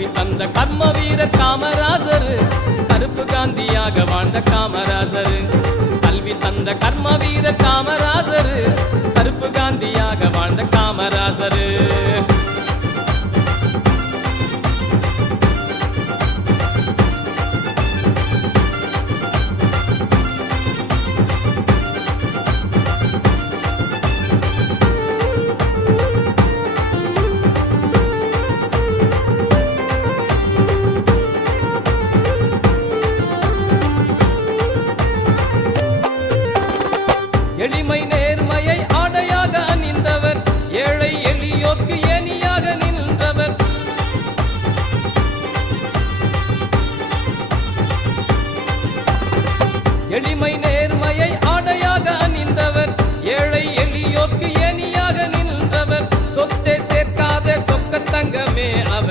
கல்வி தந்த கர்ம வீரர் காமராசர், கருப்பு காந்தியாக வாழ்ந்த காமராசர். கல்வி தந்த கர்ம வீரர் காமராசர், கருப்பு காந்தியாக வாழ்ந்த காமராசர்.